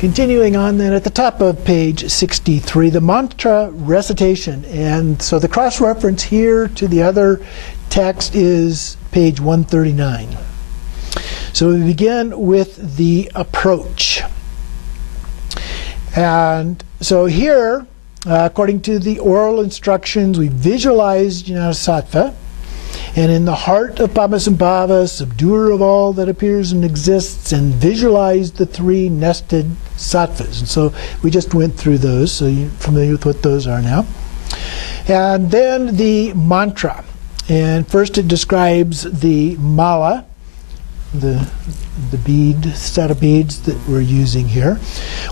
Continuing on then at the top of page 63, the mantra recitation. And so the cross-reference here to the other text is page 139. So we begin with the approach. And so here, according to the oral instructions, we visualize Jnanasattva. And in the heart of Padmasambhava, subduer of all that appears and exists, and visualize the three nested sattvas. And so we just went through those, so you're familiar with what those are now. And then the mantra. And first it describes the mala, the bead, set of beads that we're using here.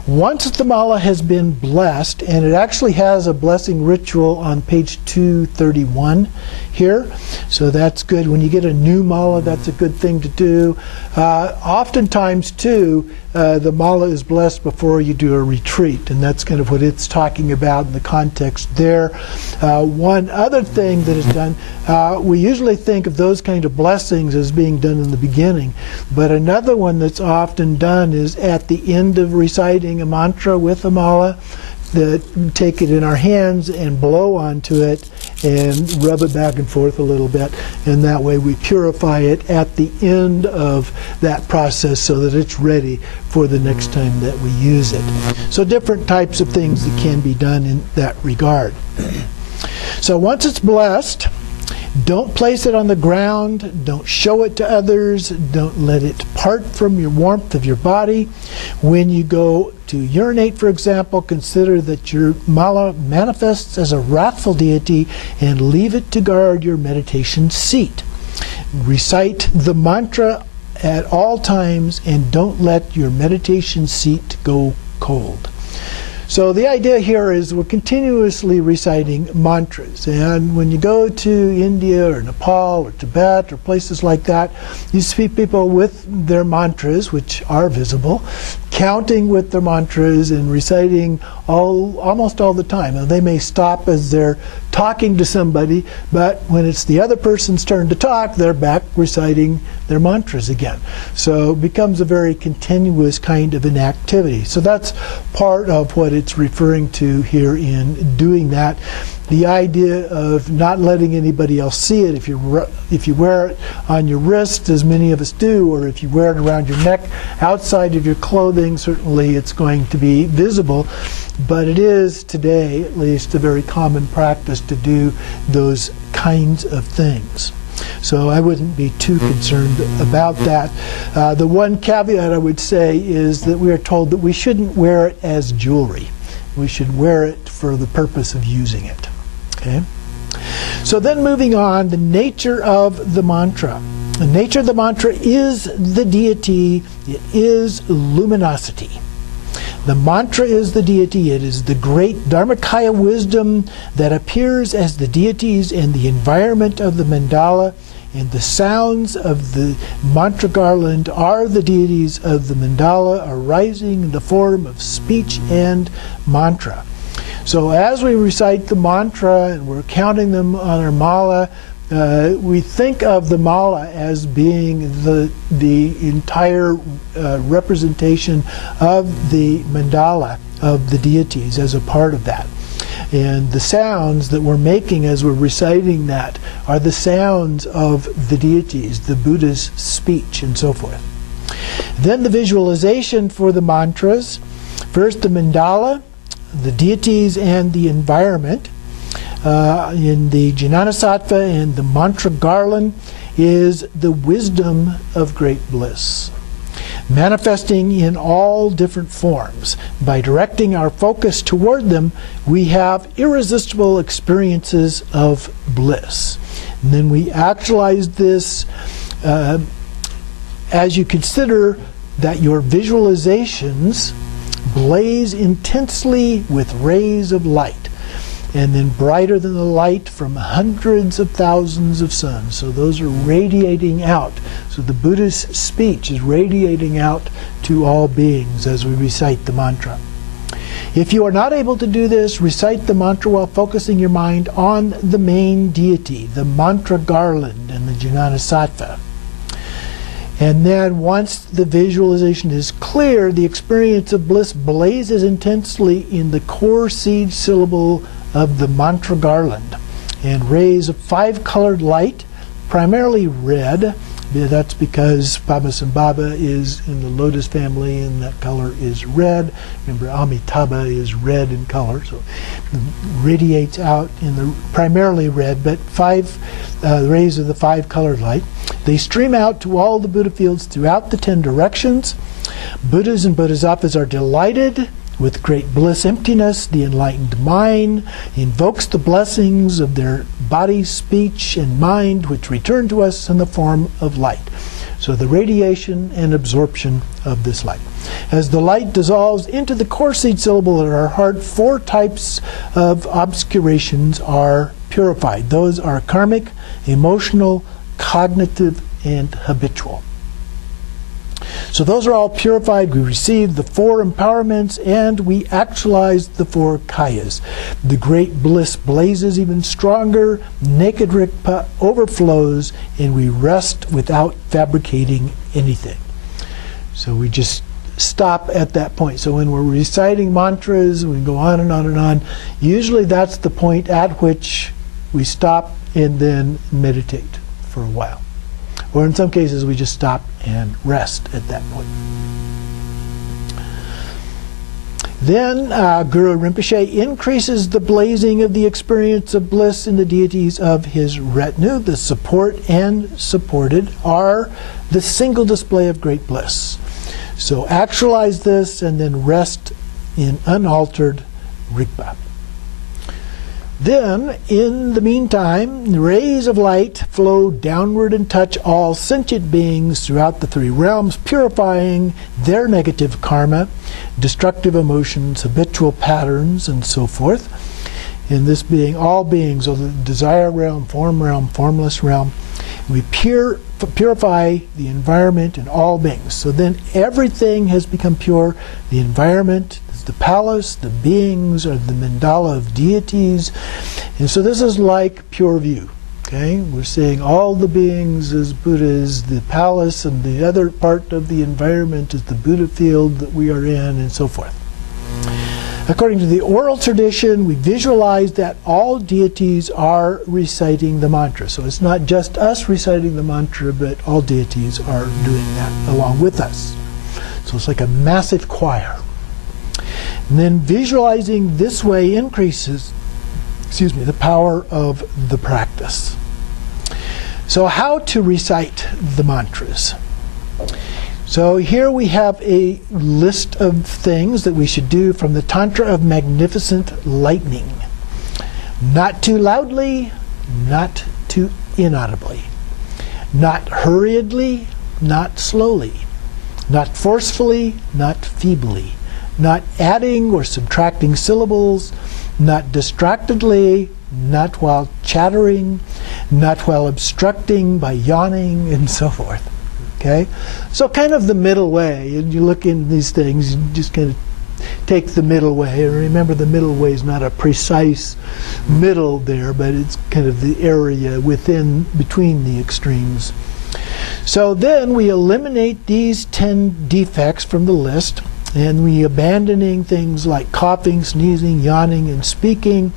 Once the mala has been blessed, and it actually has a blessing ritual on page 231 here, so that's good. When you get a new mala, that's a good thing to do. Oftentimes, too, the mala is blessed before you do a retreat, and that's kind of what it's talking about in the context there. One other thing that is done, we usually think of those kind of blessings as being done in the beginning, but another one that's often done is at the end of reciting a mantra with a mala, that take it in our hands and blow onto it and rub it back and forth a little bit, and that way we purify it at the end of that process so that it's ready for the next time that we use it. So different types of things that can be done in that regard. So once it's blessed, don't place it on the ground, don't show it to others, don't let it part from your warmth of your body. When you go to urinate, for example, consider that your mala manifests as a wrathful deity and leave it to guard your meditation seat. Recite the mantra at all times and don't let your meditation seat go cold. So the idea here is we're continuously reciting mantras, and when you go to India or Nepal or Tibet or places like that, you see people with their mantras, which are visible, counting with their mantras and reciting almost all the time. Now, they may stop as they're talking to somebody, but when it's the other person's turn to talk, they're back reciting their mantras again. So it becomes a very continuous kind of an activity. So that's part of what it's referring to here in doing that. The idea of not letting anybody else see it. If you wear it on your wrist, as many of us do, or if you wear it around your neck, outside of your clothing, certainly it's going to be visible. But it is today, at least, a very common practice to do those kinds of things. So I wouldn't be too concerned about that. The one caveat I would say is that we are told that we shouldn't wear it as jewelry. We should wear it for the purpose of using it. Okay? So then moving on, the nature of the mantra. The nature of the mantra is the deity. It is luminosity. The mantra is the deity. It is the great Dharmakaya wisdom that appears as the deities in the environment of the mandala, and the sounds of the mantra garland are the deities of the mandala, arising in the form of speech and mantra. So as we recite the mantra and we're counting them on our mala, we think of the mala as being the entire representation of the mandala of the deities as a part of that. And the sounds that we're making as we're reciting that are the sounds of the deities, the Buddha's speech, and so forth. Then the visualization for the mantras. First the mandala, the deities and the environment. In the Jnanasattva and the mantra garland is the wisdom of great bliss, manifesting in all different forms. By directing our focus toward them, we have irresistible experiences of bliss. And then we actualize this as you consider that your visualizations blaze intensely with rays of light, and then brighter than the light from hundreds of thousands of suns. So those are radiating out. So the Buddha's speech is radiating out to all beings as we recite the mantra. If you are not able to do this, recite the mantra while focusing your mind on the main deity, the mantra garland and the Jnanasattva. And then once the visualization is clear, the experience of bliss blazes intensely in the core seed syllable of the mantra garland. And rays of 5-colored light, primarily red. That's because Padmasambhava is in the lotus family and that color is red. Remember, Amitabha is red in color, so it radiates out in the primarily red, but rays of the 5-colored light. They stream out to all the Buddha fields throughout the 10 directions. Buddhas and Bodhisattvas are delighted with great bliss emptiness. The enlightened mind invokes the blessings of their body, speech, and mind, which return to us in the form of light. So the radiation and absorption of this light. As the light dissolves into the core seed syllable in our heart, 4 types of obscurations are purified. Those are karmic, emotional, cognitive, and habitual. So those are all purified. We receive the 4 empowerments and we actualize the 4 kayas. The great bliss blazes even stronger, naked rikpa overflows, and we rest without fabricating anything. So we just stop at that point. So when we're reciting mantras, we go on and on and on. Usually that's the point at which we stop and then meditate for a while. Or in some cases, we just stop and rest at that point. Then Guru Rinpoche increases the blazing of the experience of bliss in the deities of his retinue. The support and supported are the single display of great bliss. So actualize this and then rest in unaltered Rigpa. Then, in the meantime, the rays of light flow downward and touch all sentient beings throughout the 3 realms, purifying their negative karma, destructive emotions, habitual patterns, and so forth. In this being, all beings, of the desire realm, formless realm, we purify the environment in all beings. So then everything has become pure. The environment, the palace, the beings are the mandala of deities. And so this is like pure view. Okay? We're seeing all the beings as Buddhas, the palace and the other part of the environment is the Buddha field that we are in, and so forth. According to the oral tradition, we visualize that all deities are reciting the mantra. So it's not just us reciting the mantra, but all deities are doing that along with us. So it's like a massive choir. And then visualizing this way increases, the power of the practice. So how to recite the mantras? So here we have a list of things that we should do from the Tantra of Magnificent Lightning. Not too loudly, not too inaudibly. Not hurriedly, not slowly. Not forcefully, not feebly. Not adding or subtracting syllables. Not distractedly, not while chattering, not while obstructing by yawning, and so forth. Okay? So kind of the middle way. And you look in these things, you just kind of take the middle way. And remember, the middle way is not a precise middle there, but it's kind of the area between the extremes. So then we eliminate these 10 defects from the list, and we abandoning things like coughing, sneezing, yawning, and speaking.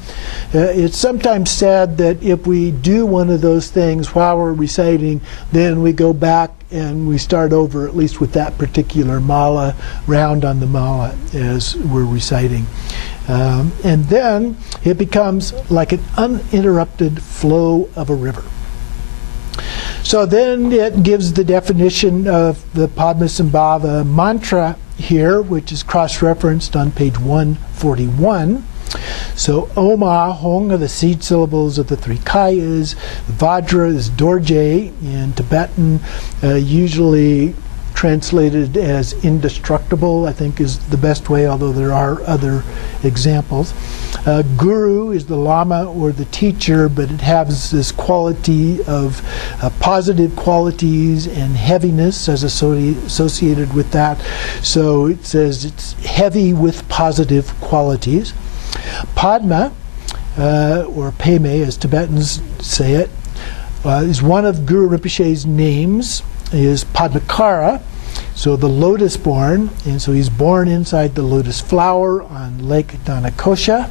It's sometimes said that if we do one of those things while we're reciting, then we go back and we start over, at least with that particular mala, round on the mala as we're reciting. And then it becomes like an uninterrupted flow of a river. So then it gives the definition of the Padmasambhava mantra here, which is cross-referenced on page 141. So Oma, Hong are the seed syllables of the 3 kayas. Vajra is Dorje in Tibetan, usually translated as indestructible, I think is the best way, although there are other examples. Guru is the Lama or the teacher, but it has this quality of positive qualities and heaviness as associated with that. So it says it's heavy with positive qualities. Padma, or Peme as Tibetans say it, is one of Guru Rinpoche's names. is Padmakara, so the lotus born, and so he's born inside the lotus flower on Lake Dhanakosha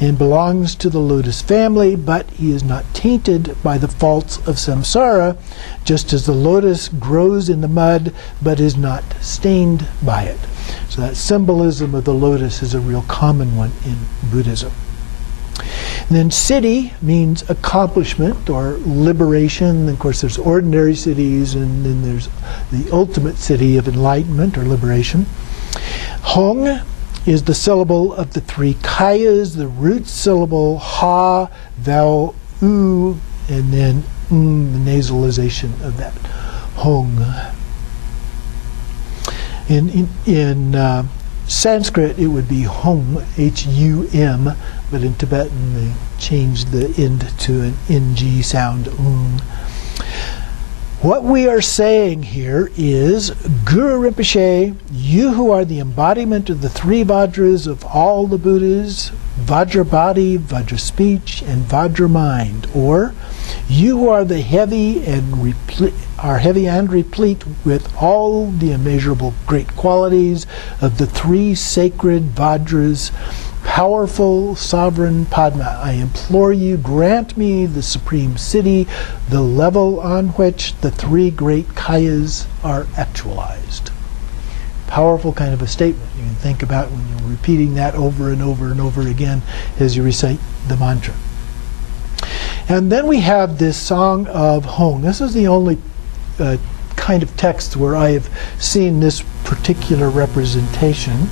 and belongs to the lotus family, but he is not tainted by the faults of samsara, just as the lotus grows in the mud but is not stained by it. So that symbolism of the lotus is a real common one in Buddhism. And then siddhi means accomplishment or liberation. And of course, there's ordinary siddhis, and then there's the ultimate siddhi of enlightenment or liberation. Hong is the syllable of the three kayas, the root syllable ha, vowel u, and then the nasalization of that. Hong. In Sanskrit, it would be hum, H-U-M, but in Tibetan they changed the end to an ng sound. What we are saying here is, Guru Rinpoche, you who are the embodiment of the three Vajras of all the Buddhas, Vajra body, Vajra speech, and Vajra mind, or you who are the heavy and replete with all the immeasurable great qualities of the three sacred Vajras, powerful, sovereign Padma, I implore you, grant me the supreme siddhi, the level on which the three great kayas are actualized. Powerful kind of a statement. You can think about when you're repeating that over and over and over again as you recite the mantra. And then we have this Song of Hong. This is the only kind of text where I have seen this particular representation.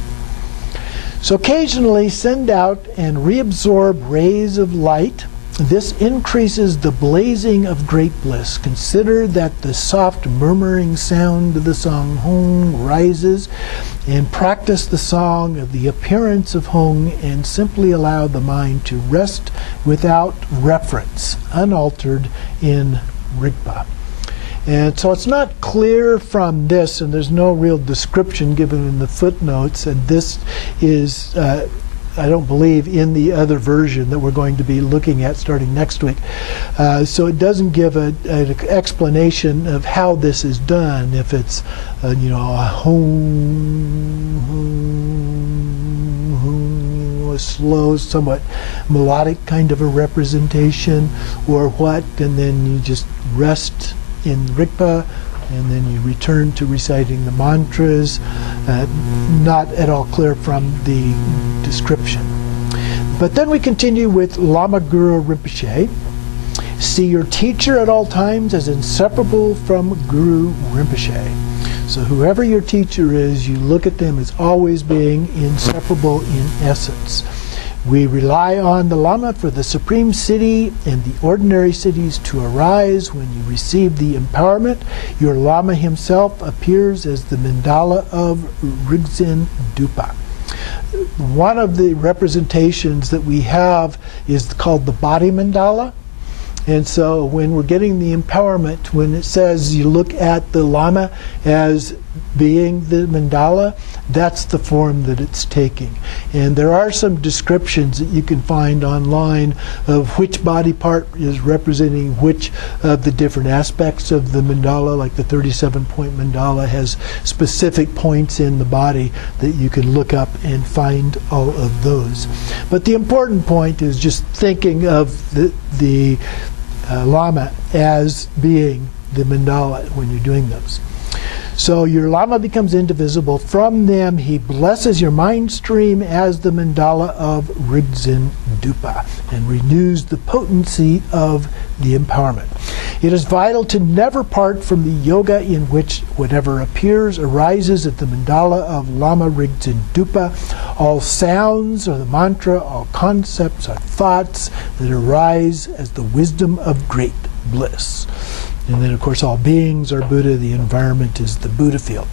So occasionally send out and reabsorb rays of light. This increases the blazing of great bliss. Consider that the soft murmuring sound of the song Hong rises, and practice the song of the appearance of Hong, and simply allow the mind to rest without reference, unaltered in Rigpa. And so it's not clear from this, and there's no real description given in the footnotes, and this is, I don't believe, in the other version that we're going to be looking at starting next week. So it doesn't give an explanation of how this is done, if it's, a a slow, somewhat melodic kind of a representation, or what, and then you just rest in Rigpa, and then you return to reciting the mantras. Not at all clear from the description. But then we continue with Lama Guru Rinpoche. See your teacher at all times as inseparable from Guru Rinpoche. So whoever your teacher is, you look at them as always being inseparable in essence. We rely on the Lama for the supreme siddhi and the ordinary siddhis to arise. When you receive the empowerment, your Lama himself appears as the mandala of Rigdzin Dupa. One of the representations that we have is called the body mandala. And so when we're getting the empowerment, when it says you look at the Lama as being the mandala, that's the form that it's taking. And there are some descriptions that you can find online of which body part is representing which of the different aspects of the mandala, like the 37-point mandala has specific points in the body that you can look up and find all of those. But the important point is just thinking of the Lama as being the mandala when you're doing those. So your Lama becomes indivisible. From them he blesses your mind stream as the mandala of Rigdzin Dupa and renews the potency of the empowerment. It is vital to never part from the yoga in which whatever appears arises at the mandala of Lama Rigdzin Dupa. All sounds are the mantra, all concepts are thoughts that arise as the wisdom of great bliss. And then, of course, all beings are Buddha. The environment is the Buddha field.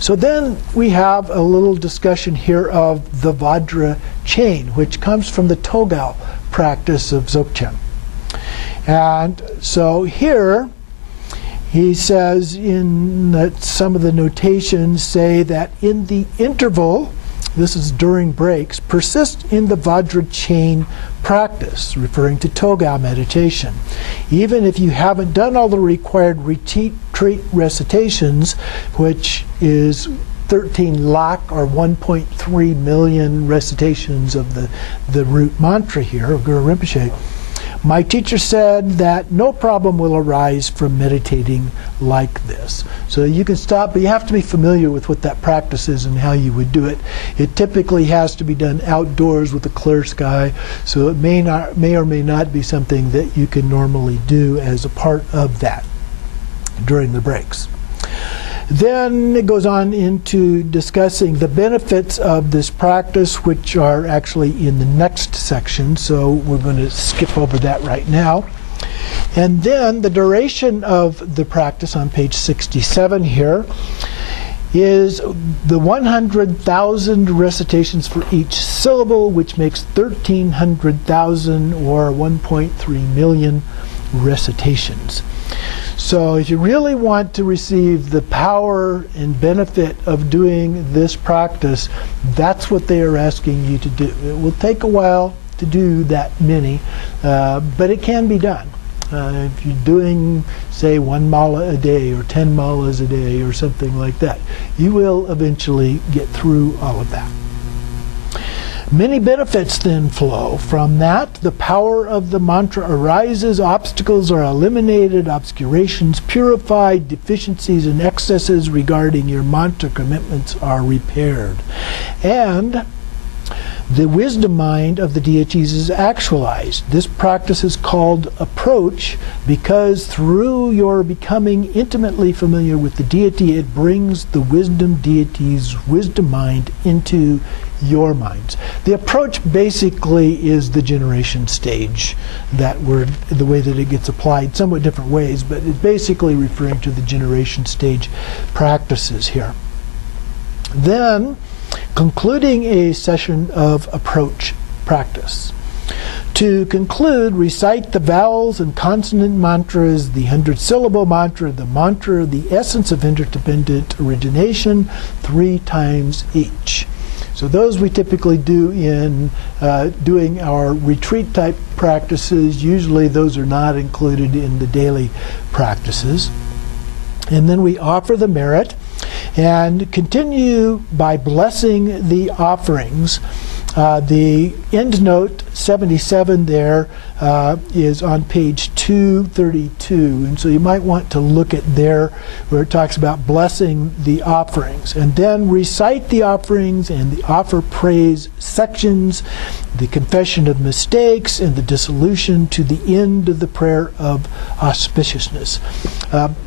So then we have a little discussion here of the Vajra chain, which comes from the Togao practice of Dzogchen. And so here he says in that some of the notations say that in the interval this is during breaks, persist in the Vajra chain practice, referring to Toga meditation. Even if you haven't done all the required retreat recitations, which is 13 lakh or 1.3 million recitations of the root mantra here of Guru Rinpoche, my teacher said that no problem will arise from meditating like this. So you can stop, but you have to be familiar with what that practice is and how you would do it. It typically has to be done outdoors with a clear sky, so it may or may not be something that you can normally do as a part of that during the breaks. Then it goes on into discussing the benefits of this practice, which are actually in the next section, so we're going to skip over that right now. And then the duration of the practice on page 67 here is the 100,000 recitations for each syllable, which makes 1,300,000 or 1.3 million recitations. So if you really want to receive the power and benefit of doing this practice, that's what they are asking you to do. It will take a while to do that many, but it can be done. If you're doing, say, 1 mala a day or 10 malas a day or something like that, you will eventually get through all of that. Many benefits then flow from that. The power of the mantra arises, obstacles are eliminated, obscurations purified, deficiencies and excesses regarding your mantra commitments are repaired. And the wisdom mind of the deities is actualized. This practice is called approach because through your becoming intimately familiar with the deity, it brings the wisdom deity's wisdom mind into your minds. The approach basically is the generation stage. That word, the way that it gets applied, somewhat different ways, but it's basically referring to the generation stage practices here. Then, concluding a session of approach practice. To conclude, recite the vowels and consonant mantras, the 100-syllable mantra, the mantra, the essence of interdependent origination, 3 times each. So those we typically do in doing our retreat type practices. Usually those are not included in the daily practices. And then we offer the merit and continue by blessing the offerings. The end note 77 there is on page 232, and so you might want to look at there where it talks about blessing the offerings, and then recite the offerings and the offer praise sections, the confession of mistakes, and the dissolution to the end of the prayer of auspiciousness.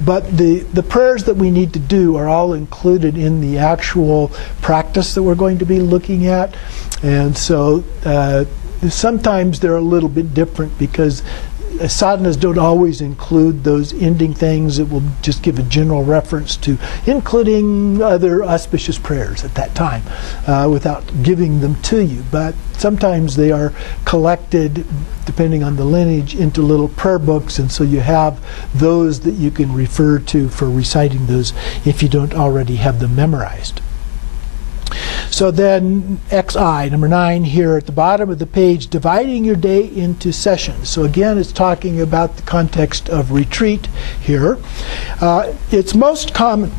But the prayers that we need to do are all included in the actual practice that we're going to be looking at. And so sometimes they're a little bit different because sadhanas don't always include those ending things. It will just give a general reference to including other auspicious prayers at that time without giving them to you. But sometimes they are collected, depending on the lineage, into little prayer books, and so you have those that you can refer to for reciting those if you don't already have them memorized. So then XI, number 9 here at the bottom of the page, dividing your day into sessions. So again, it's talking about the context of retreat here. It's most common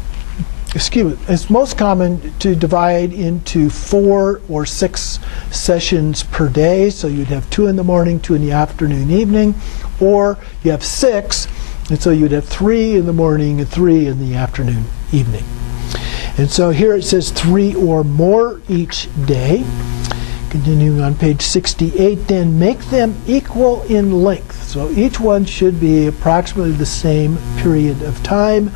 to divide into 4 or 6 sessions per day. So you'd have 2 in the morning, 2 in the afternoon, evening, or you have 6, and so you'd have 3 in the morning and 3 in the afternoon, evening. And so here it says 3 or more each day. Continuing on page 68, then make them equal in length. So each one should be approximately the same period of time.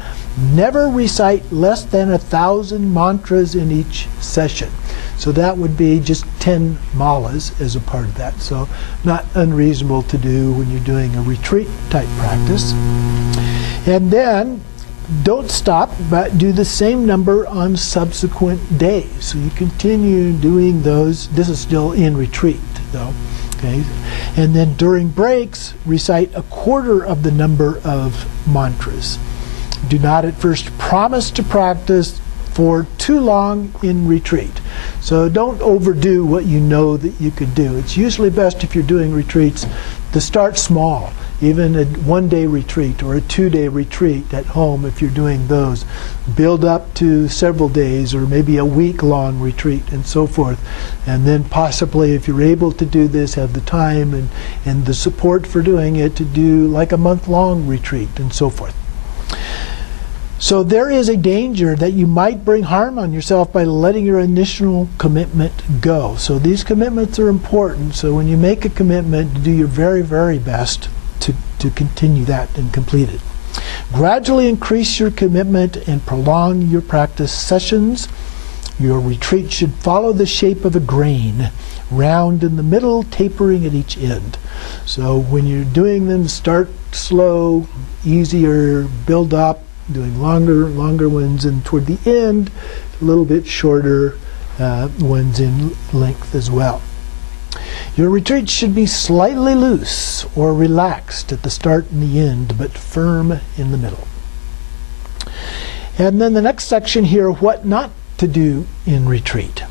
Never recite less than 1,000 mantras in each session. So that would be just 10 malas as a part of that. So not unreasonable to do when you're doing a retreat type practice. And then don't stop, but do the same number on subsequent days. So you continue doing those. This is still in retreat, though. Okay, and then during breaks, recite a quarter of the number of mantras. Do not at first promise to practice for too long in retreat. So don't overdo what you know that you could do. It's usually best if you're doing retreats to start small, even a one-day retreat or a two-day retreat at home if you're doing those. Build up to several days or maybe a week-long retreat and so forth. And then possibly, if you're able to do this, have the time and the support for doing it, to do like a month-long retreat and so forth. So there is a danger that you might bring harm on yourself by letting your initial commitment go. So these commitments are important. So when you make a commitment, do your very, very best to continue that and complete it. Gradually increase your commitment and prolong your practice sessions. Your retreat should follow the shape of a grain, round in the middle, tapering at each end. So when you're doing them, start slow, easier, build up, doing longer ones, and toward the end, a little bit shorter ones in length as well. Your retreat should be slightly loose or relaxed at the start and the end, but firm in the middle. And then the next section here, what not to do in retreat.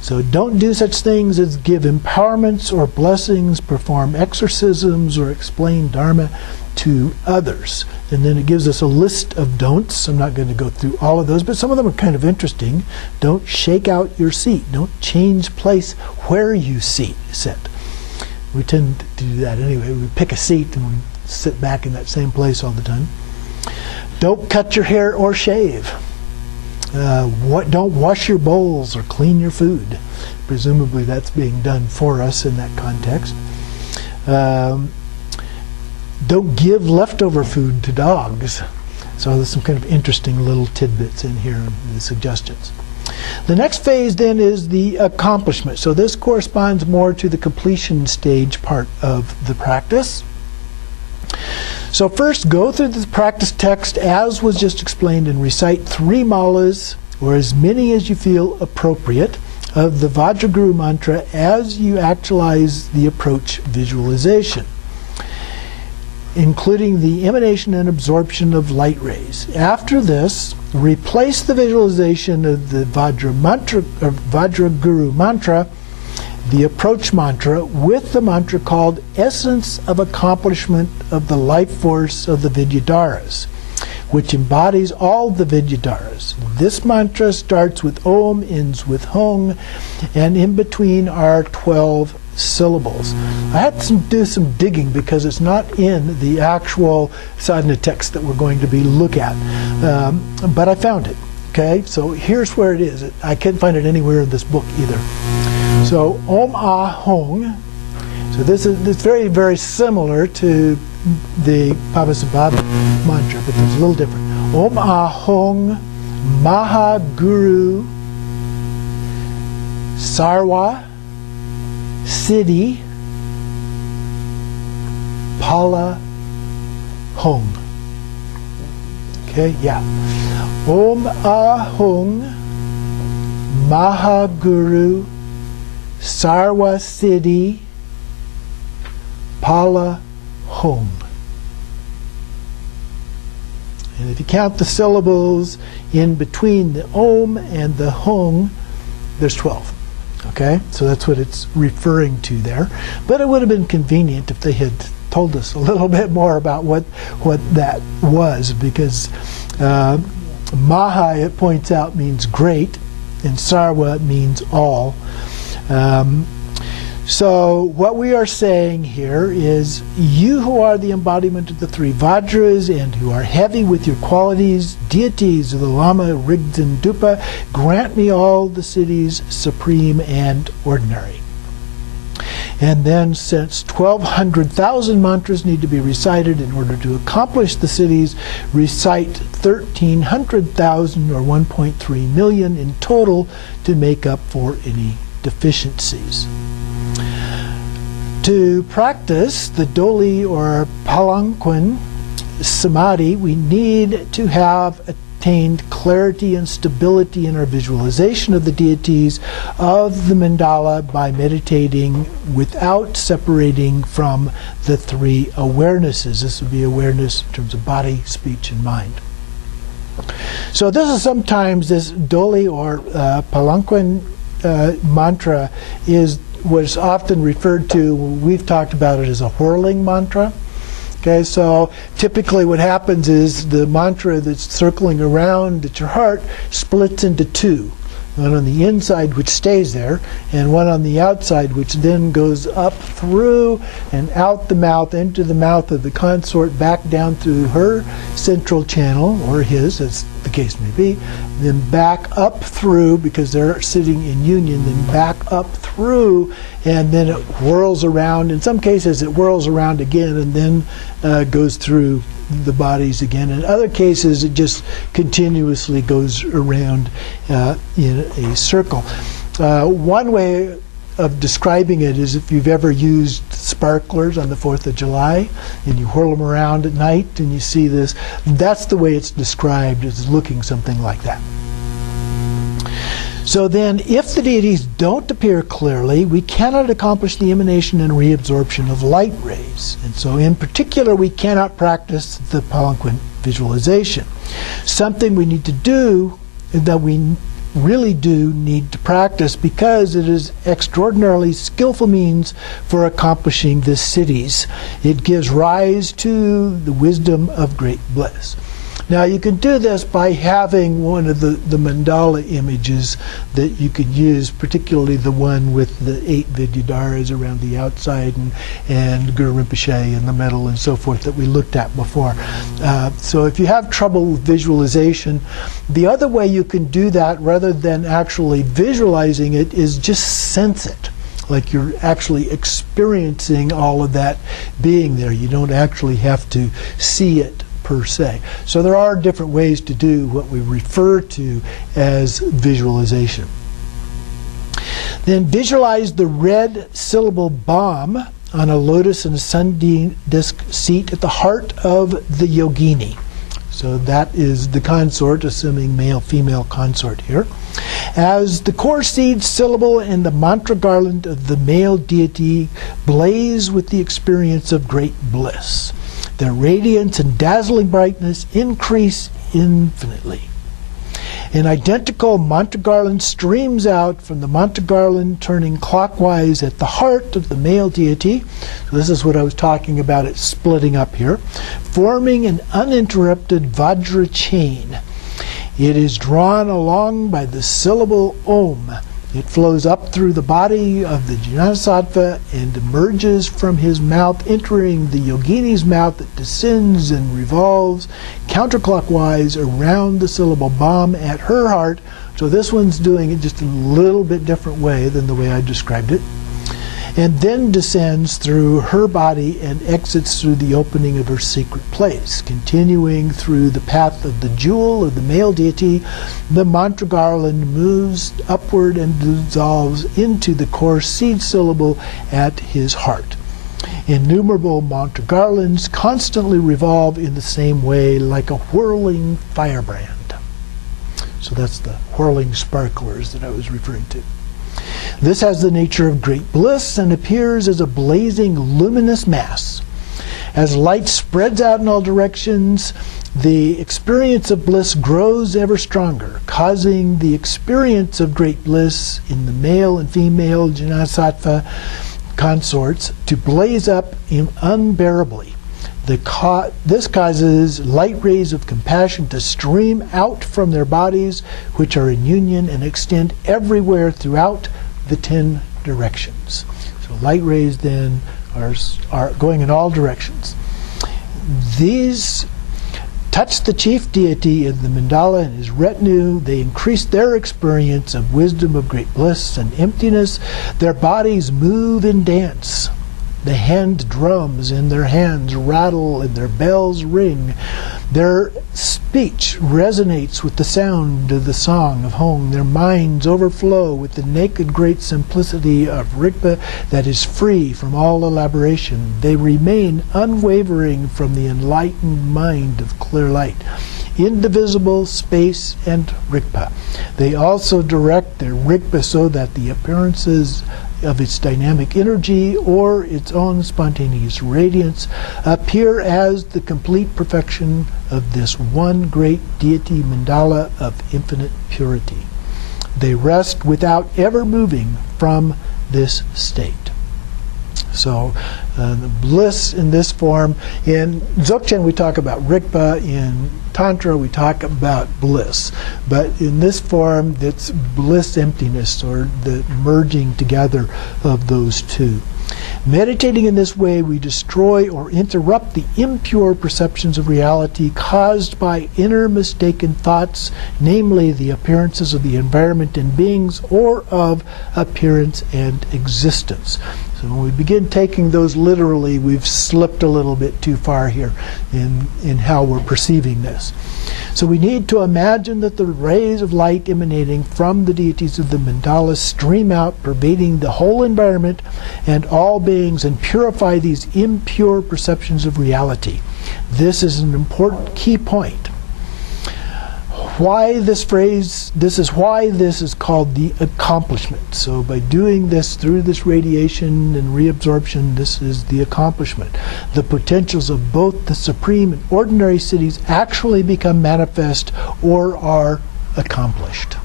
So don't do such things as give empowerments or blessings, perform exorcisms, or explain Dharma to others. And then it gives us a list of don'ts. I'm not going to go through all of those, but some of them are kind of interesting. Don't shake out your seat. Don't change place where you sit. We tend to do that anyway. We pick a seat and we sit back in that same place all the time. Don't cut your hair or shave. Don't wash your bowls or clean your food. Presumably that's being done for us in that context. Don't give leftover food to dogs. So there's some kind of interesting little tidbits in here, the suggestions. The next phase then is the accomplishment. So this corresponds more to the completion stage part of the practice. So first, go through the practice text as was just explained and recite 3 malas, or as many as you feel appropriate, of the Vajraguru mantra as you actualize the approach visualization, including the emanation and absorption of light rays. After this, replace the visualization of the Vajraguru mantra, the approach mantra, with the mantra called Essence of Accomplishment of the Life Force of the Vidyadharas, which embodies all the Vidyadharas. This mantra starts with Om, ends with Hung, and in between are 12 syllables. I had to do some digging because it's not in the actual sadhana text that we're going to be look at, but I found it. Okay, so here's where it is. I can't find it anywhere in this book either. So Om Ah Hung. So it's very, very similar to the Pavasambhava mantra, but it's a little different. Om Ah Hung Maha Guru Sarwa Siddhi Pala Hung. Okay, yeah. Om Ahung Mahaguru Sarva Siddhi Pala Hung. And if you count the syllables in between the Om and the Hung, there's 12. Okay, so that's what it's referring to there. But it would have been convenient if they had told us a little bit more about what that was, because Maha, it points out, means great, and Sarva means all. So what we are saying here is, you who are the embodiment of the 3 Vajras and who are heavy with your qualities, deities of the Lama Rigdzin Dupa, grant me all the siddhis, supreme and ordinary. And then, since 1,200,000 mantras need to be recited in order to accomplish the siddhis, recite 1,300,000 or 1.3 million in total to make up for any deficiencies. To practice the Doli or Palanquin Samadhi, we need to have attained clarity and stability in our visualization of the deities of the mandala by meditating without separating from the 3 awarenesses. This would be awareness in terms of body, speech, and mind. So this is sometimes this Doli or Palanquin mantra was often referred to, we've talked about it as a whirling mantra. Okay, so typically what happens is the mantra that's circling around at your heart splits into two. One on the inside, which stays there, and one on the outside, which then goes up through and out the mouth, into the mouth of the consort, back down through her central channel, or his, as the case may be, then back up through, because they're sitting in union, then back up through, and then it whirls around. In some cases, it whirls around again, and then goes through the bodies again. In other cases, it just continuously goes around in a circle. One way of describing it is if you've ever used sparklers on the 4th of July and you whirl them around at night and you see this, that's the way it's described, as looking something like that. So then, if the deities don't appear clearly, we cannot accomplish the emanation and reabsorption of light rays. And so in particular, we cannot practice the Palanquin visualization. Something we need to do, that we really do need to practice, because it is extraordinarily skillful means for accomplishing the siddhis. It gives rise to the wisdom of great bliss. Now, you can do this by having one of the mandala images that you could use, particularly the one with the 8 Vidyadharas around the outside and Guru Rinpoche in the middle and so forth that we looked at before. So if you have trouble with visualization, the other way you can do that, rather than actually visualizing it, is just sense it. Like you're actually experiencing all of that being there. You don't actually have to see it per se. So there are different ways to do what we refer to as visualization. Then visualize the red syllable Bam on a lotus and a sun disk seat at the heart of the yogini. So that is the consort, assuming male-female consort here. As the core seed syllable and the mantra garland of the male deity blaze with the experience of great bliss, their radiance and dazzling brightness increase infinitely. An identical mantra garland streams out from the mantra garland, turning clockwise at the heart of the male deity. So this is what I was talking about, it splitting up here, forming an uninterrupted Vajra chain. It is drawn along by the syllable Om. It flows up through the body of the Jnanasattva and emerges from his mouth, entering the yogini's mouth that descends and revolves counterclockwise around the syllable Bam at her heart. So this one's doing it just a little bit different way than the way I described it. And then descends through her body and exits through the opening of her secret place. Continuing through the path of the jewel of the male deity, the mantra garland moves upward and dissolves into the core seed syllable at his heart. Innumerable mantra garlands constantly revolve in the same way, like a whirling firebrand. So that's the whirling sparklers that I was referring to. This has the nature of great bliss and appears as a blazing luminous mass. As light spreads out in all directions, the experience of bliss grows ever stronger, causing the experience of great bliss in the male and female Jnanasattva consorts to blaze up unbearably. This causes light rays of compassion to stream out from their bodies, which are in union, and extend everywhere throughout the 10 directions. So light rays then are going in all directions. These touch the chief deity of the mandala and his retinue. They increase their experience of wisdom of great bliss and emptiness. Their bodies move and dance. The hand drums in their hands rattle and their bells ring. Their speech resonates with the sound of the song of home. Their minds overflow with the naked great simplicity of Rigpa that is free from all elaboration. They remain unwavering from the enlightened mind of clear light. indivisible space and Rigpa. They also direct their Rigpa so that the appearances of its dynamic energy or its own spontaneous radiance appear as the complete perfection of this one great deity mandala of infinite purity. They rest without ever moving from this state. So the bliss in this form, in Dzogchen we talk about Rigpa, in Tantra we talk about bliss, but in this form it's bliss emptiness, or the merging together of those two. Meditating in this way, we destroy or interrupt the impure perceptions of reality caused by inner mistaken thoughts, namely the appearances of the environment and beings, or of appearance and existence. So when we begin taking those literally, we've slipped a little bit too far here in how we're perceiving this. So we need to imagine that the rays of light emanating from the deities of the mandala stream out, pervading the whole environment and all beings, and purify these impure perceptions of reality. This is an important key point. Why this phrase, this is why this is called the accomplishment. So by doing this through this radiation and reabsorption, this is the accomplishment. The potentials of both the supreme and ordinary cities actually become manifest or are accomplished.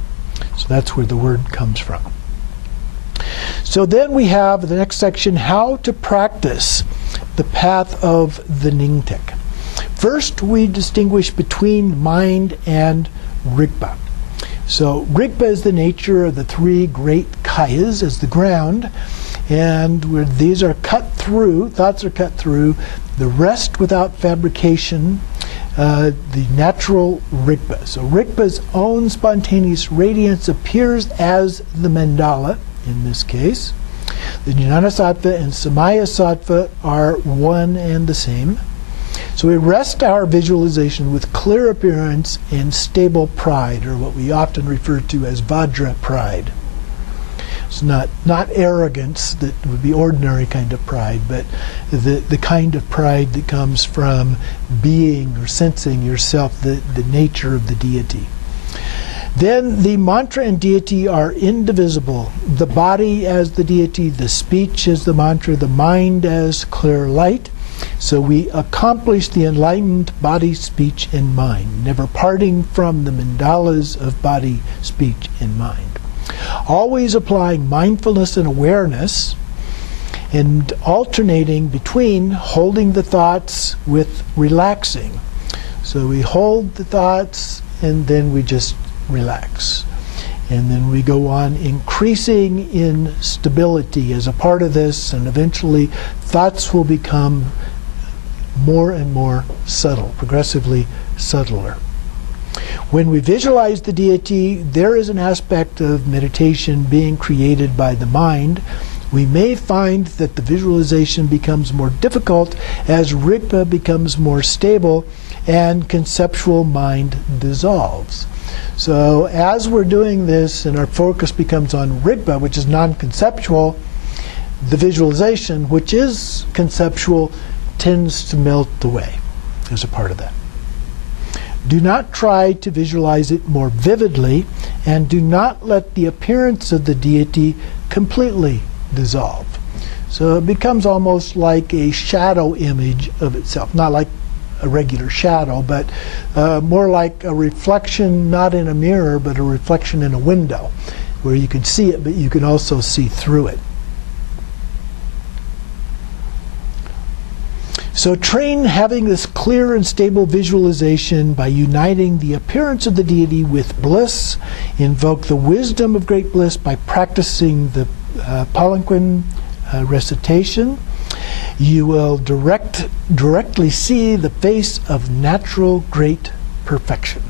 So that's where the word comes from. So then we have the next section, how to practice the path of the Nyingtik. First, we distinguish between mind and Rigpa. So Rigpa is the nature of the three great kayas, as the ground, and where these are cut through, thoughts are cut through, the rest without fabrication, the natural Rigpa. So Rigpa's own spontaneous radiance appears as the mandala, in this case. The Jnanasattva and Samaya-sattva are one and the same. So we rest our visualization with clear appearance and stable pride, or what we often refer to as Vajra pride. It's not arrogance that would be ordinary kind of pride, but the kind of pride that comes from being or sensing yourself, the nature of the deity. Then the mantra and deity are indivisible. The body as the deity, the speech as the mantra, the mind as clear light. So we accomplish the enlightened body, speech, and mind, never parting from the mandalas of body, speech, and mind. Always applying mindfulness and awareness, and alternating between holding the thoughts with relaxing. So we hold the thoughts and then we just relax. And then we go on increasing in stability as a part of this, and eventually thoughts will become more and more subtle, progressively subtler. When we visualize the deity, there is an aspect of meditation being created by the mind. We may find that the visualization becomes more difficult as Rigpa becomes more stable and conceptual mind dissolves. So as we're doing this and our focus becomes on Rigpa, which is non-conceptual, the visualization, which is conceptual, tends to melt away as a part of that. Do not try to visualize it more vividly, and do not let the appearance of the deity completely dissolve. So it becomes almost like a shadow image of itself, not like a regular shadow, but more like a reflection, not in a mirror, but a reflection in a window, where you can see it, but you can also see through it. So train having this clear and stable visualization by uniting the appearance of the deity with bliss. Invoke the wisdom of great bliss by practicing the palanquin recitation. You will directly see the face of natural great perfection.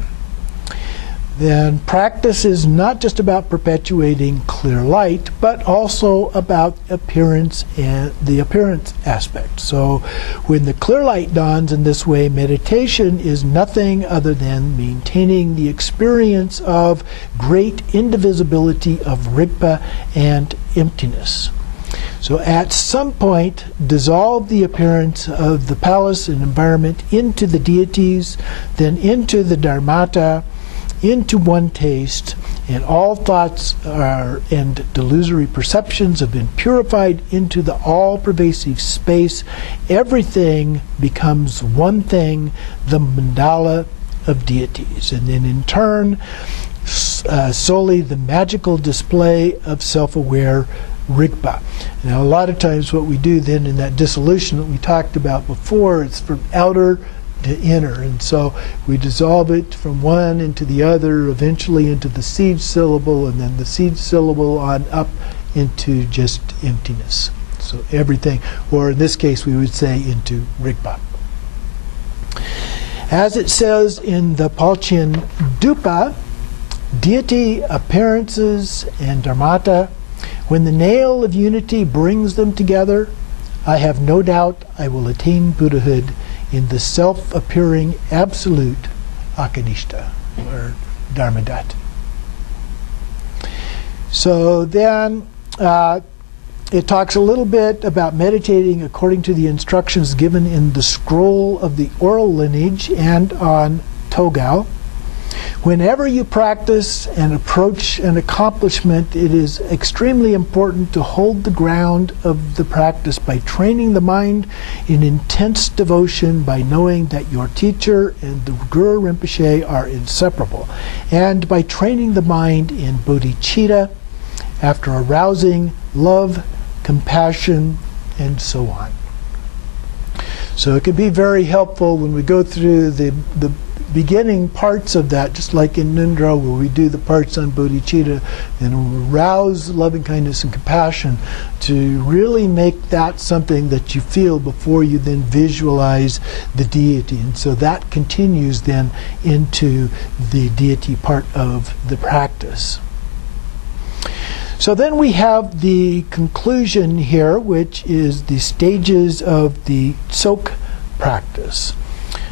Then practice is not just about perpetuating clear light, but also about appearance and the appearance aspect. So when the clear light dawns in this way, meditation is nothing other than maintaining the experience of great indivisibility of Rigpa and emptiness. So at some point, dissolve the appearance of the palace and environment into the deities, then into the dharmata, into one taste, and all thoughts and delusory perceptions have been purified into the all-pervasive space. Everything becomes one thing, the mandala of deities. And then in turn, solely the magical display of self-aware Rigpa. Now, a lot of times what we do then in that dissolution that we talked about before, it's from outer to inner. And so we dissolve it from one into the other, eventually into the seed syllable, and then the seed syllable on up into just emptiness. So everything, or in this case we would say into Rigpa. As it says in the Rigdzin Dupa, deity, appearances, and dharmata, when the nail of unity brings them together, I have no doubt I will attain Buddhahood in the self-appearing absolute Akanishta, or Dharmadat. So then it talks a little bit about meditating according to the instructions given in the scroll of the oral lineage and on Togao. Whenever you practice and approach an accomplishment, it is extremely important to hold the ground of the practice by training the mind in intense devotion, by knowing that your teacher and the Guru Rinpoche are inseparable, and by training the mind in bodhicitta after arousing love, compassion, and so on. So it can be very helpful when we go through the beginning parts of that, just like in Nundro, where we do the parts on bodhicitta and arouse loving kindness and compassion, to really make that something that you feel before you then visualize the deity. And so that continues then into the deity part of the practice. So then we have the conclusion here, which is the stages of the Tsok practice.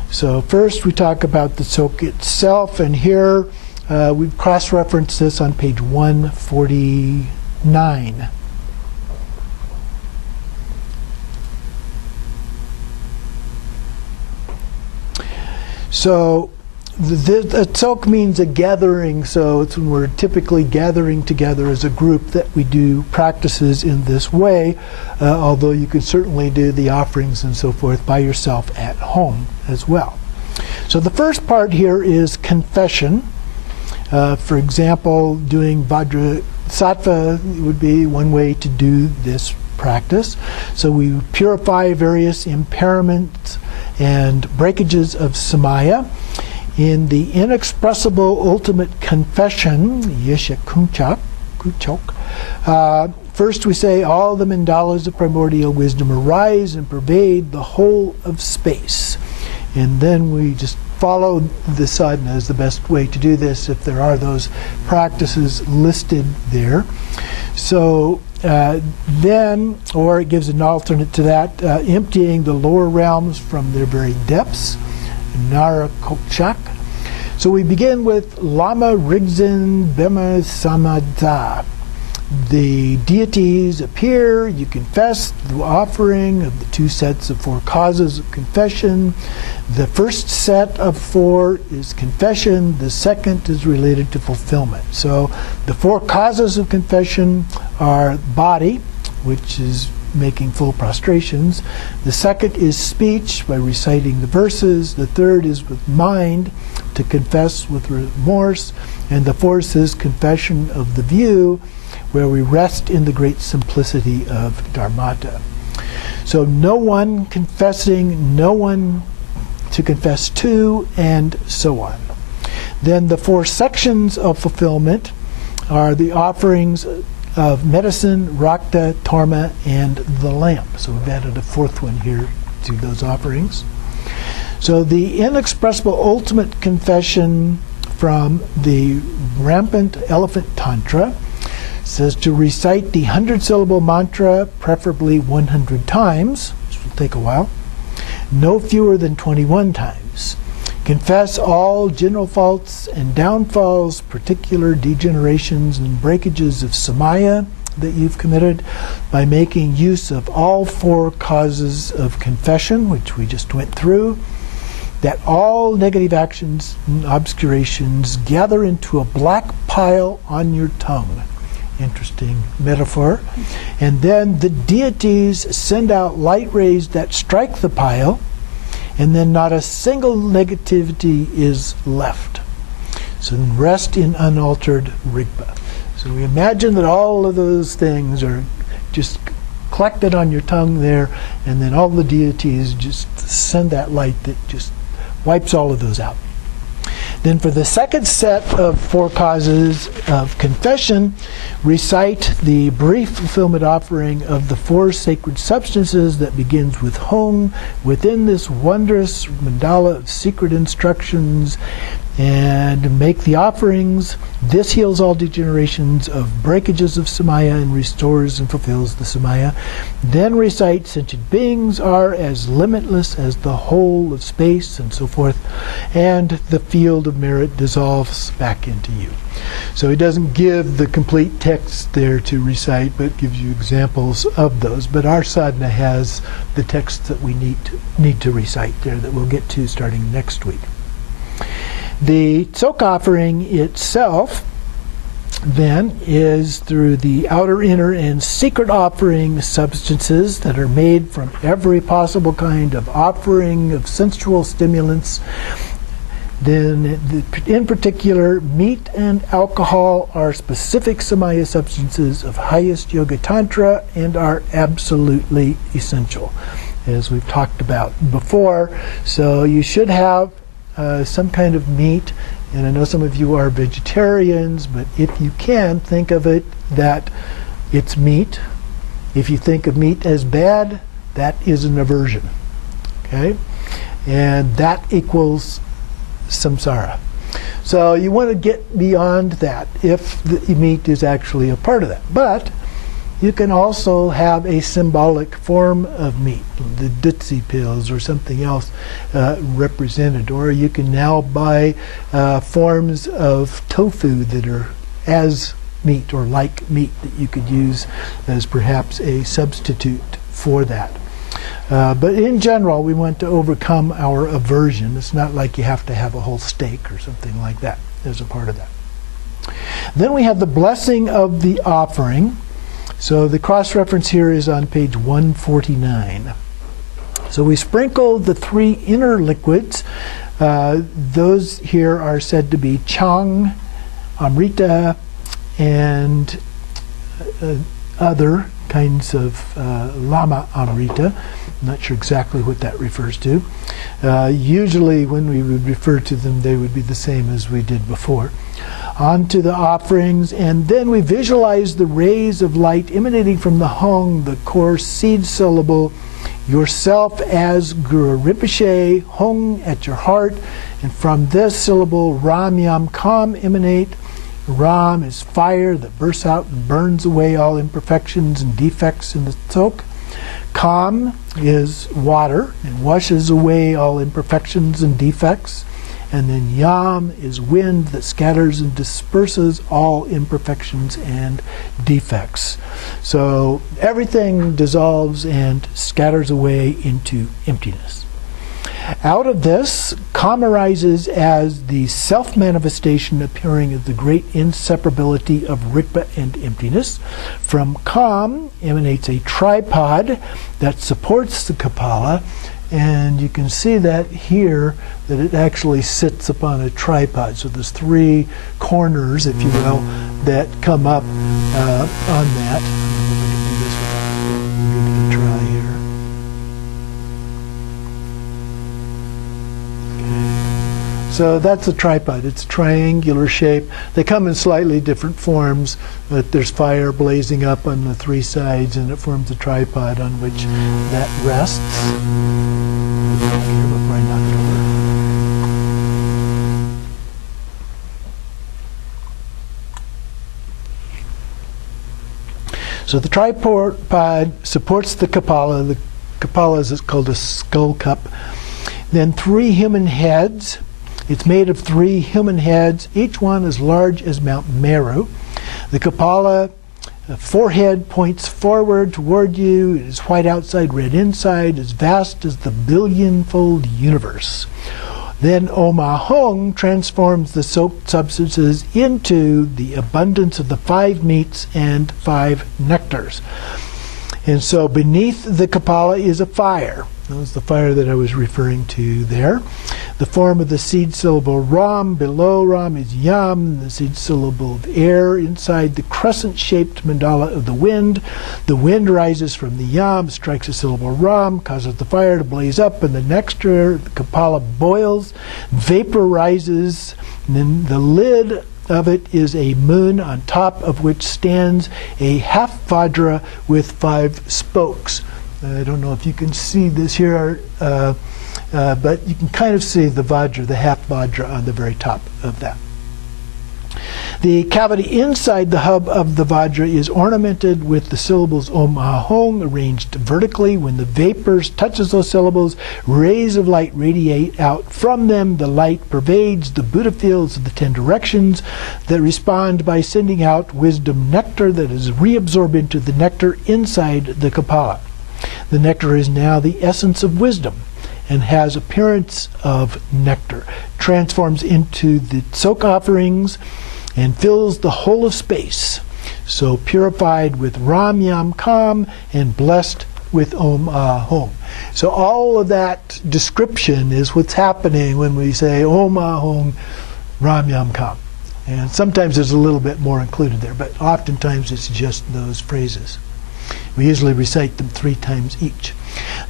So first we talk about the Tsok itself, and here we've cross-referenced this on page 149. So the Tsok means a gathering, so it's when we're typically gathering together as a group that we do practices in this way, although you can certainly do the offerings and so forth by yourself at home as well. So the first part here is confession. For example, doing Vajrasattva would be one way to do this practice. So we purify various impairments and breakages of samaya. In the inexpressible ultimate confession, Yesha Kuchok, first we say all the mandalas of primordial wisdom arise and pervade the whole of space. And then we just follow the sadhana as the best way to do this, if there are those practices listed there. So then, or it gives an alternate to that, emptying the lower realms from their very depths, Nara Kokchak. So we begin with Lama Rigdzin Bema Samadha. The deities appear, you confess the offering of the two sets of four causes of confession. The first set of four is confession, the second is related to fulfillment. So the four causes of confession are body, which is making full prostrations. The second is speech, by reciting the verses. The third is with mind, to confess with remorse. And the fourth is confession of the view, where we rest in the great simplicity of dharmata. So no one confessing, no one to confess to, and so on. Then the four sections of fulfillment are the offerings of medicine, rakta, torma, and the lamp. So we've added a fourth one here to those offerings. So the inexpressible ultimate confession from the Rampant Elephant Tantra says to recite the 100-syllable mantra, preferably 100 times, which will take a while, no fewer than 21 times. Confess all general faults and downfalls, particular degenerations and breakages of samaya, that you've committed by making use of all 4 causes of confession, which we just went through, that all negative actions and obscurations gather into a black pile on your tongue. Interesting metaphor. And then the deities send out light rays that strike the pile, and then not a single negativity is left. So then rest in unaltered Rigpa. So we imagine that all of those things are just collected on your tongue there, and then all the deities just send that light that just wipes all of those out. Then for the second set of 4 causes of confession, recite the brief fulfillment offering of the 4 sacred substances that begins with Hong within this wondrous mandala of secret instructions, and make the offerings. This heals all degenerations of breakages of Samaya and restores and fulfills the Samaya. Then recite sentient beings are as limitless as the whole of space, and so forth, and the field of merit dissolves back into you. So he doesn't give the complete text there to recite, but gives you examples of those. But our sadhana has the text that we need to recite there that we'll get to starting next week. The tsok offering itself then is through the outer, inner, and secret offering substances that are made from every possible kind of offering of sensual stimulants. Then, in particular, meat and alcohol are specific Samaya substances of highest Yoga Tantra and are absolutely essential, as we've talked about before. So you should have some kind of meat, and I know some of you are vegetarians, but if you can, think of it that it's meat. If you think of meat as bad, that is an aversion. Okay? And that equals samsara. So you want to get beyond that if the meat is actually a part of that. But you can also have a symbolic form of meat, the dutsi pills or something else represented. Or you can now buy forms of tofu that are as meat or like meat that you could use as perhaps a substitute for that. But in general, we want to overcome our aversion. It's not like you have to have a whole steak or something like that as a part of that. Then we have the blessing of the offering. So the cross-reference here is on page 149. So we sprinkle the 3 inner liquids. Those here are said to be Chang, Amrita, and other kinds of Lama Amrita. I'm not sure exactly what that refers to. Usually when we would refer to them, they would be the same as we did before. Onto the offerings, and then we visualize the rays of light emanating from the Hong, the core seed syllable, yourself as Guru Rinpoche, Hong at your heart, and from this syllable, Ram Yam Kam emanate. Ram is fire that bursts out and burns away all imperfections and defects in the tsok. Kam is water and washes away all imperfections and defects. And then Yam is wind that scatters and disperses all imperfections and defects. So everything dissolves and scatters away into emptiness. Out of this, Kam arises as the self-manifestation appearing as the great inseparability of Rigpa and emptiness. From Kam emanates a tripod that supports the Kapala, and you can see that here, that it actually sits upon a tripod. So there's 3 corners, if you will, that come up on that. Give it a try here. Okay. So that's a tripod. It's a triangular shape. They come in slightly different forms, but there's fire blazing up on the 3 sides, and it forms a tripod on which that rests. So the tripod supports the Kapala. The Kapala is called a skull cup. Then 3 human heads. It's made of 3 human heads, each one as large as Mount Meru. The Kapala The forehead points forward toward you. It is white outside, red inside, as vast as the billionfold universe. Then Om Ahong transforms the soaked substances into the abundance of the 5 meats and 5 nectars. And so beneath the Kapala is a fire. That was the fire that I was referring to there. The form of the seed syllable Ram. Below Ram is Yam, the seed syllable of air. Inside the crescent-shaped mandala of the wind. The wind rises from the Yam, strikes the syllable Ram, causes the fire to blaze up, and the nectar, the Kapala, boils. Vapor rises, and then the lid of it is a moon, on top of which stands a half Vajra with 5 spokes. I don't know if you can see this here, but you can kind of see the Vajra, the half Vajra, on the very top of that. The cavity inside the hub of the Vajra is ornamented with the syllables Om Ahong arranged vertically. When the vapors touches those syllables, rays of light radiate out from them. The light pervades the Buddha fields of the 10 directions that respond by sending out wisdom nectar that is reabsorbed into the nectar inside the Kapala. The nectar is now the essence of wisdom and has appearance of nectar, transforms into the tsok offerings, and fills the whole of space, so purified with Ram Yam Kam and blessed with Om Ahong. So all of that description is what's happening when we say Om Ahong Ram Yam Kam. And sometimes there's a little bit more included there, but oftentimes it's just those phrases. We usually recite them 3 times each.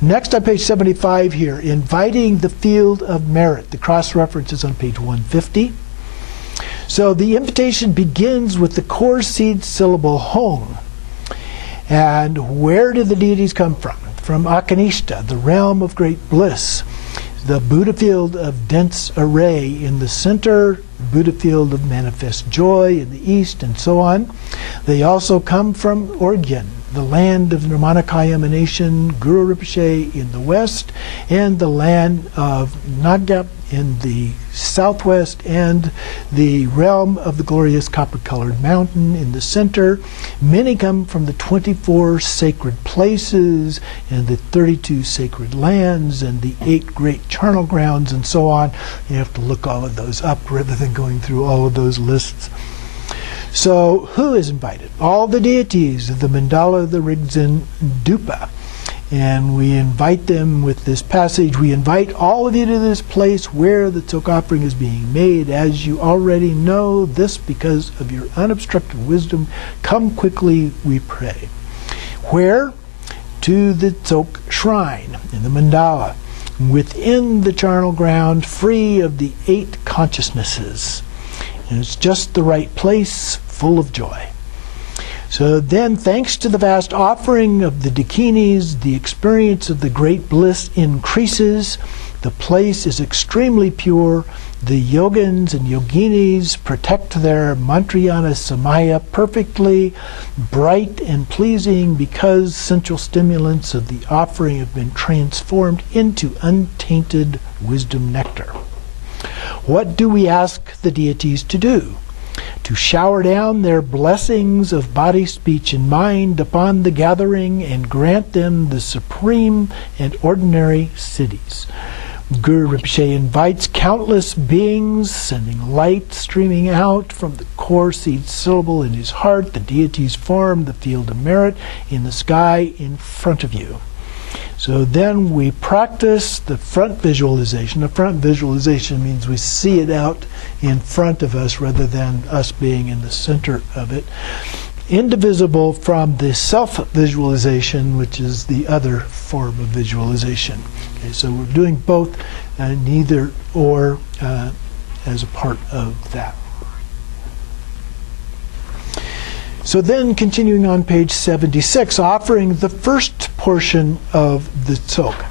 Next on page 75 here, inviting the field of merit. The cross-reference is on page 150. So the invitation begins with the core seed syllable Hong. And where do the deities come from? From Akanishta, the realm of great bliss. The Buddha field of dense array in the center, Buddha field of manifest joy in the east, and so on. They also come from Orgyen, the land of Nirmanakaya emanation, Guru Rinpoche in the west, and the land of Nagyap in the southwest, and the realm of the glorious copper-colored mountain in the center. Many come from the 24 sacred places and the 32 sacred lands and the 8 great charnel grounds and so on. You have to look all of those up rather than going through all of those lists. So who is invited? All the deities of the mandala of the Rigdzin Dupa. And we invite them with this passage. We invite all of you to this place where the tsok offering is being made. As you already know this because of your unobstructed wisdom, come quickly, we pray. Where? To the tsok shrine in the mandala, within the charnel ground, free of the 8 consciousnesses. And it's just the right place, full of joy. So then, thanks to the vast offering of the dakinis, the experience of the great bliss increases. The place is extremely pure. The yogins and yoginis protect their mantrayana samaya perfectly, bright and pleasing, because sensual stimulants of the offering have been transformed into untainted wisdom nectar. What do we ask the deities to do? To shower down their blessings of body, speech, and mind upon the gathering and grant them the supreme and ordinary siddhis. Guru Rinpoche invites countless beings, sending light streaming out from the core seed syllable in his heart. The deities form the field of merit in the sky in front of you. So then we practice the front visualization. The front visualization means we see it out in front of us rather than us being in the center of it. Indivisible from the self-visualization, which is the other form of visualization. Okay, so we're doing both, neither or, as a part of that. So then, continuing on page 76, offering the first portion of the tsok.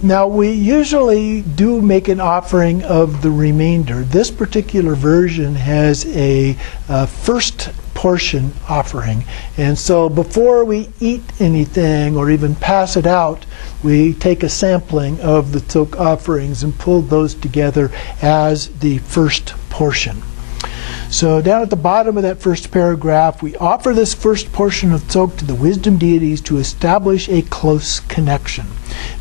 Now, we usually do make an offering of the remainder. This particular version has a first portion offering. And so before we eat anything or even pass it out, we take a sampling of the tsok offerings and pull those together as the first portion. So down at the bottom of that first paragraph, we offer this first portion of Tsok to the wisdom deities to establish a close connection.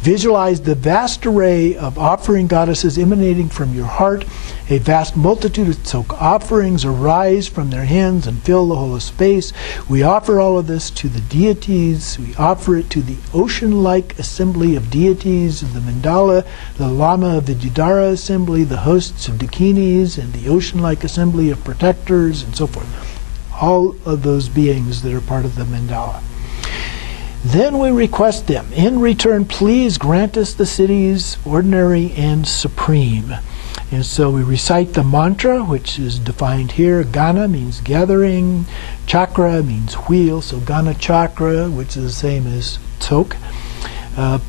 Visualize the vast array of offering goddesses emanating from your heart. A vast multitude of Tsok offerings arise from their hands and fill the whole of space. We offer all of this to the deities. We offer it to the ocean-like assembly of deities of the mandala, the lama of the Jidara assembly, the hosts of dakinis, and the ocean-like assembly of protectors, and so forth. All of those beings that are part of the mandala. Then we request them, in return, please grant us the cities, ordinary and supreme. And so we recite the mantra, which is defined here. Gana means gathering. Chakra means wheel. So Gana chakra, which is the same as Tsok.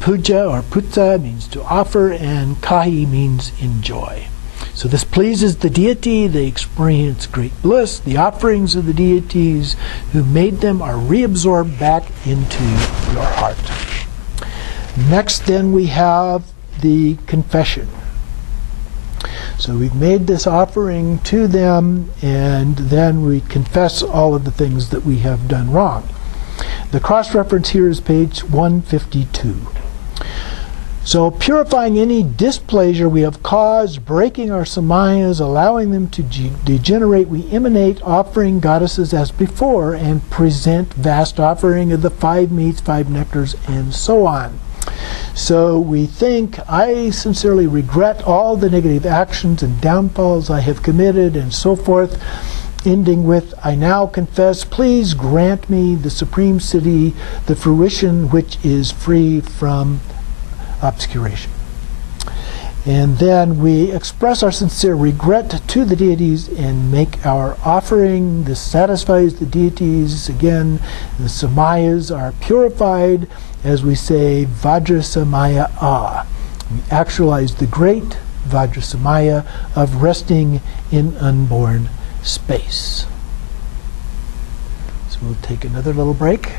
Puja or putsa means to offer. And Kahi means enjoy. So this pleases the deity. They experience great bliss. The offerings of the deities who made them are reabsorbed back into your heart. Next then we have the confession. So we've made this offering to them, and then we confess all of the things that we have done wrong. The cross-reference here is page 152. So purifying any displeasure we have caused, breaking our samayas, allowing them to degenerate, we emanate offering goddesses as before and present vast offering of the 5 meats, 5 nectars, and so on. So we think, I sincerely regret all the negative actions and downfalls I have committed, and so forth, ending with, I now confess, please grant me the supreme city, the fruition which is free from obscuration. And then we express our sincere regret to the deities and make our offering. This satisfies the deities. Again, the samayas are purified as we say Vajrasamaya Ah. We actualize the great Vajrasamaya of resting in unborn space. So we'll take another little break.